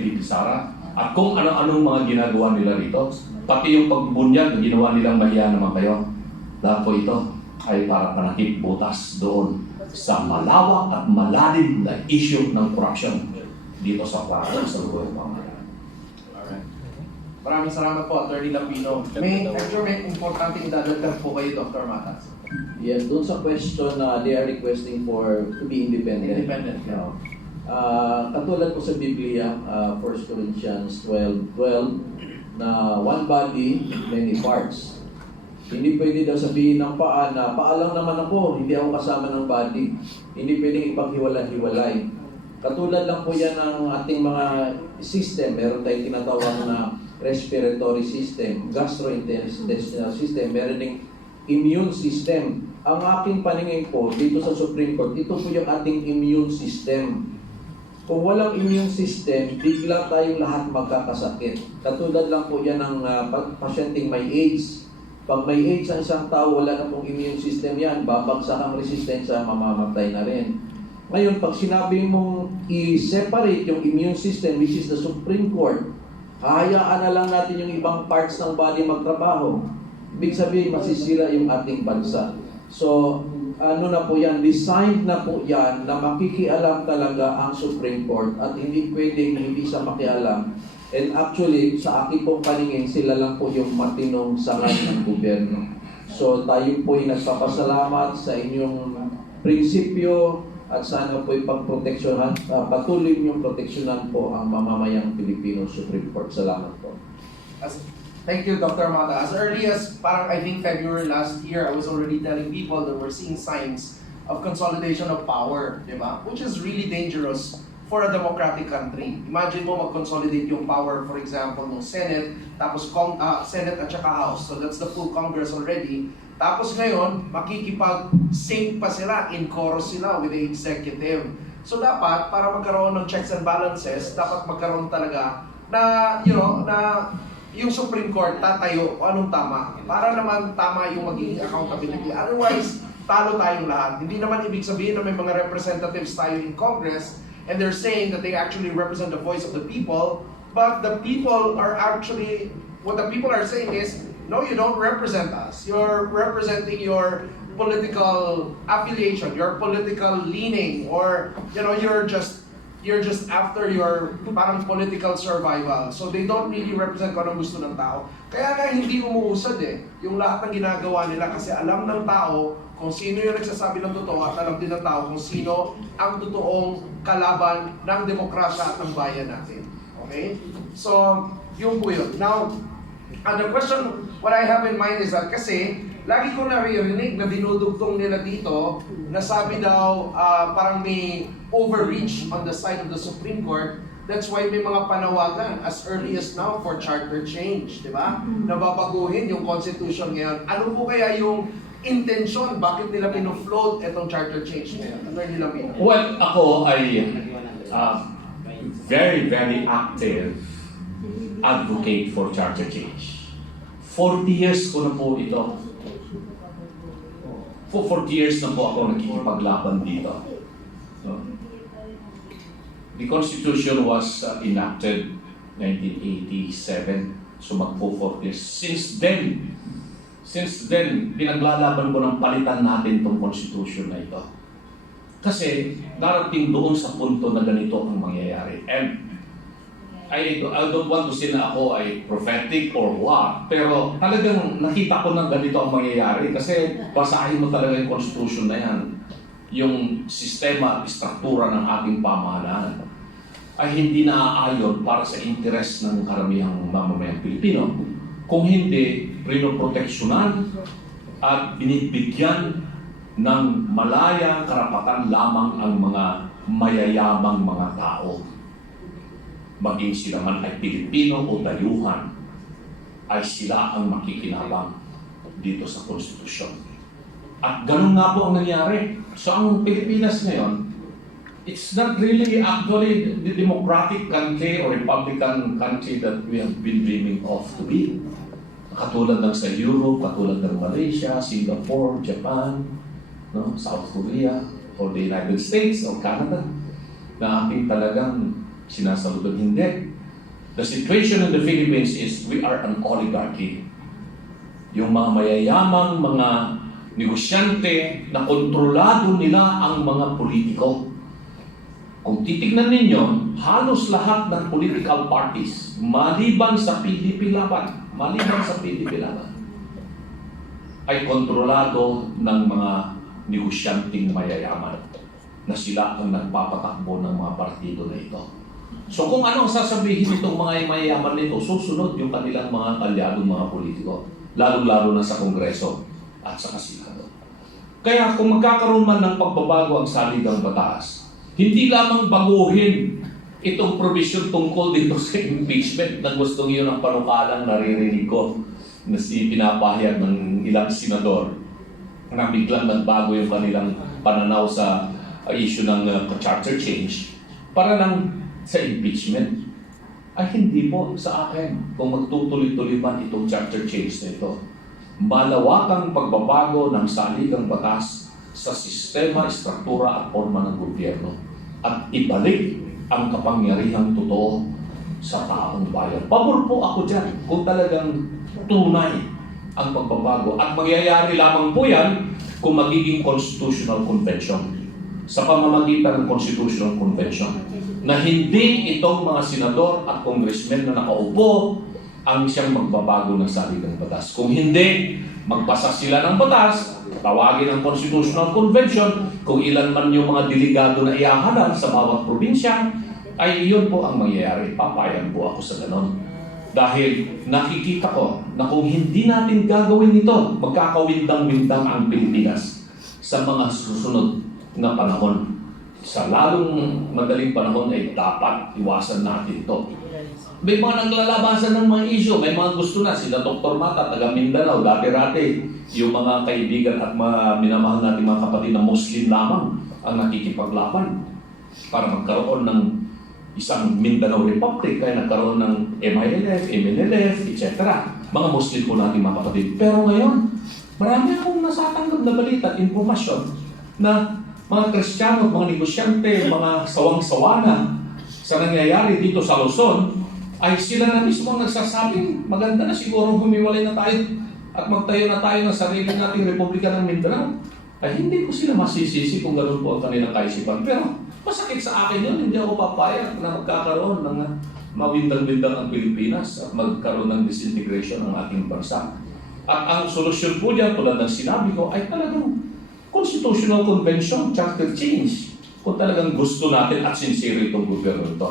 Dito Sara, at kung ano-anong mga ginagawa nila rito, pati yung pagbunyag na ginawa nilang mahiya naman kayo. Dahil po ito ay para panakip butas doon sa malawak at malalim na issue ng corruption dito sa kwarto sa lugar ng pamahalaan. Alright. Maraming salamat po, Attorney Lambino. May importante idadagdag po kayo, Dr. Matas. Yes, doon sa question na they are requesting to be independent. Independent, yeah. Katulad po sa Biblia, 1 Corinthians 12:12, na one body, many parts. Hindi pwede daw sabihin ng paa na, paa lang naman ako, hindi ako kasama ng body. Hindi pwedeng ipaghiwalay-hiwalay. Katulad lang po yan ng ating mga system. Meron tayong tinatawag na respiratory system, gastrointestinal system, meron ding immune system. Ang aking paningin po dito sa Supreme Court, ito po yung ating immune system. Kung walang immune system, bigla tayong lahat magkakasakit. Katulad lang po yan ng pasyenteng may AIDS. Pag may AIDS ang isang tao, wala na pong immune system yan, babagsak ang resistensya, mamamatay na rin. Ngayon, pag sinabi mong i-separate yung immune system, which is the Supreme Court, hahayaan na lang natin yung ibang parts ng body magtrabaho. Ibig sabihin, masisira yung ating bansa. So, ano na po yan, designed na po yan na makikialam talaga ang Supreme Court at hindi pwedeng hindi siya makialam. And actually, sa aking pong paningin, sila lang po yung matinong sangay ng gobyerno. So, tayo po ay nagpapasalamat sa inyong prinsipyo at sana po ipagproteksyonan, patuloy niyong proteksyonan po ang mamamayang Pilipino Supreme Court. Salamat po. Thank you, Dr. Mata. As early as parang I think February last year, I was already telling people that we're seeing signs of consolidation of power, di ba? Which is really dangerous for a democratic country. Imagine mo mag-consolidate yung power, for example, ng Senate, tapos Senate at saka House. So that's the full Congress already. Tapos ngayon, makikipag-sync pa sila, in chorus sila with the executive. So dapat, para magkaroon ng checks and balances, dapat magkaroon talaga na, na yung Supreme Court tatayo kung anong tama. Para naman tama yung magiging accountability. Otherwise, talo tayong lahat. Hindi naman ibig sabihin na may mga representatives tayo in Congress and they're saying that they actually represent the voice of the people, but the people are actually, what the people are saying is, no, you don't represent us. You're representing your political affiliation, your political leaning, or you're just after your parang political survival. So they don't really represent kung anong gusto ng tao. Kaya nga hindi umuusad yung lahat ng ginagawa nila kasi alam ng tao kung sino yung nagsasabi ng totoo at alam din ng tao kung sino ang totoong kalaban ng demokrasya at ng bayan natin. Okay? So, yung po yun. Now, the question, what I have in mind is that kasi lagi ko naririnig na dinudugtong nila dito na sabi daw parang may overreach on the side of the Supreme Court. That's why may mga panawagan as early as now for charter change, di ba? Nababaguhin yung constitution ngayon. Ano po kaya yung intention? Bakit nila pino-float itong charter change ngayon? Attorney Lambino. Well, ako ay very, very active advocate for charter change. 40 years ko na po ito. For 40 years na po ako nakikipaglaban dito. The Constitution was enacted 1987, so magpo 40 years. Since then, pinaglalaban ko ng palitan natin itong Constitution na ito. Kasi darating doon sa punto na ganito ang mangyayari. And I don't want to say na ako ay prophetic or what, pero talagang nakita ko na ganito ang mangyayari kasi basahin mo talaga yung Constitution na yan. Yung sistema at istruktura ng ating pamahalaan ay hindi naaayon para sa interes ng karamihang mamamayang Pilipino. Kung hindi, pinoproteksyonan at binibigyan ng malayang karapatan lamang ang mga mayayamang mga tao. Maging sila man ay Pilipino o dayuhan, ay sila ang makikinabang dito sa konstitusyon. At ganun nga po ang nangyari. So ang Pilipinas ngayon, it's not really actually the democratic country or Republican country that we have been dreaming of to be. Katulad ng sa Europe, katulad ng Malaysia, Singapore, Japan, South Korea, or the United States or Canada, na ating talagang sinasaludan. Hindi. The situation in the Philippines is we are an oligarchy. Yung mga mayayamang mga negosyante na kontrolado nila ang mga politiko. Kung titignan ninyo, halos lahat ng political parties, maliban sa PDP Laban, ay kontrolado ng mga negosyanteng mayayaman na sila ang nagpapatakbo ng mga partido na ito. So kung ano ang sasabihin itong mga mayayaman nito, susunod yung kanilang mga kalyadong mga politiko, lalong-lalo na sa Kongreso at sa Senado. Kaya kung magkakaroon man ng pagbabago ang saligang batas, hindi lamang baguhin itong provision tungkol dito sa impeachment na gustong yun ang panukalang naririnig ko na pinapahayag ng ilang senador na biglang nagbago yung kanilang pananaw sa issue ng charter change para lang sa impeachment. Ay hindi po sa akin kung magtutuloy-tuloy man itong charter change na ito. Malawakang pagbabago ng saligang batas sa sistema, estruktura at forma ng gobyerno at ibalik ang kapangyarihang totoo sa taong bayan. Pabor po ako dyan kung talagang tunay ang pagbabago. At mangyayari lamang po yan kung magiging constitutional convention. Sa pamamagitan ng constitutional convention. Na hindi itong mga senador at congressmen na nakaupo ang siyang magbabago ng saligang batas. Kung hindi, magpasa sila ng batas, tawagin ang constitutional convention, kung ilan man yung mga delegado na iahalal sa bawat probinsya, ay iyon po ang mangyayari. Papayag po ako sa ganon. Dahil nakikita ko na kung hindi natin gagawin ito, magkakawindang-windang ang Pilipinas sa mga susunod na panahon. Sa lalong madaling panahon ay dapat iwasan natin ito. May mga naglalabasan ng mga issue, may mga gusto na, sila Dr. Mata, taga Mindanao, dati-rati, yung mga kaibigan at mga minamahal natin mga kapatid na Muslim lamang ang nakikipaglaban para magkaroon ng isang Mindanao Republic, kaya nagkaroon ng MILF, MNLF, etc. Mga Muslim po natin mga kapatid. Pero ngayon, marami akong nasatanggap na balita at informasyon na mga Kristiyano, mga negosyante, mga sawang-sawa na sa nangyayari dito sa Luzon, ay sila na mismo ang nagsasabing maganda na siguro humiwalay na tayo at magtayo na tayo ng sarili nating Republika ng Mindanao. Ay hindi ko sila masisisi kung ganoon po ang kanilang kaisipan. Pero masakit sa akin yun, hindi ako papayag na magkakaroon ng mawindang-windang ang Pilipinas at magkaroon ng disintegration ng ating bansa. At ang solusyon po dyan, tulad ng sinabi ko, ay talagang constitutional convention, charter change. Kung talagang gusto natin at sincere itong gobyerno ito.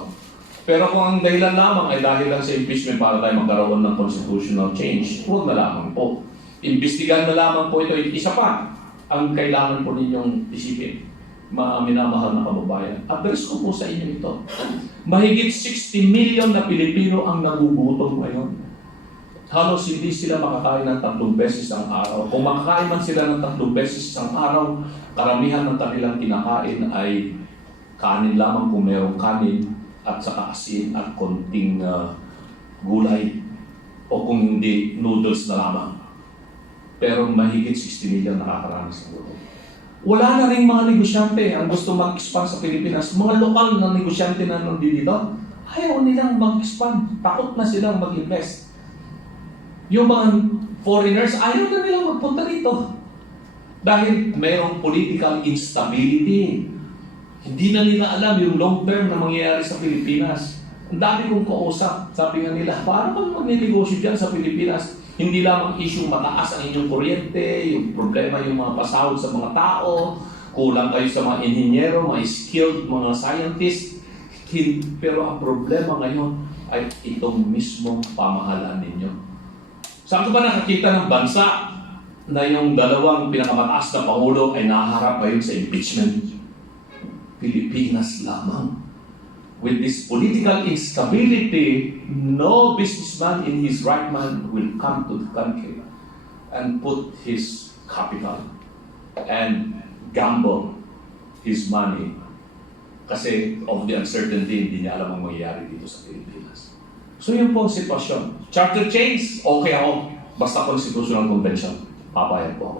Pero kung ang dahilan lamang ay dahil lang sa impeachment para tayo magkaroon ng constitutional change, huwag na lamang po. Imbestigan na lamang po ito. Isa pa, ang kailangan po ninyong isipin, mga minamahal na kababayan. Address ko po sa inyo ito. Mahigit 60 million na Pilipino ang nagugutom ngayon. Halos hindi sila makakain ng 3 beses ang araw. Kung makakain man sila ng 3 beses ang araw, karamihan ng kanilang kinakain ay kanin lamang kung mayroong kanin at saka asin at konting gulay o kung hindi, noodles na lamang. Pero mahigit 60 million nakakaranas ng gutom. Wala na rin mga negosyante ang gusto mag-expand sa Pilipinas. Mga lokal na negosyante na nandito, ayaw nilang mag-expand. Takot na silang mag-invest. Yung mga foreigners, ayaw na nilang magpunta dito. Dahil mayroong political instability. Hindi na nila alam yung long term na mangyayari sa Pilipinas. Ang dami kong kausap, sabi nga nila, paano kung magnenegosyo dyan sa Pilipinas? Hindi lamang issue mataas ang inyong kuryente, yung problema yung mga pasahod sa mga tao, kulang kayo sa mga inhinyero, mga skilled, mga scientists. Pero ang problema ngayon ay itong mismong pamahalaan ninyo. Saan ko ba nakakita ng bansa na yung dalawang pinakamataas na pangulo ay naharap ngayon sa impeachment? Pilipinas lamang. With this political instability, no businessman in his right mind will come to the country and put his capital and gamble his money kasi of the uncertainty, hindi niya alam ang mangyayari dito sa Pilipinas. So yun po ang sitwasyon. Charter change, okay ako. Basta constitutional convention, papayag po ako.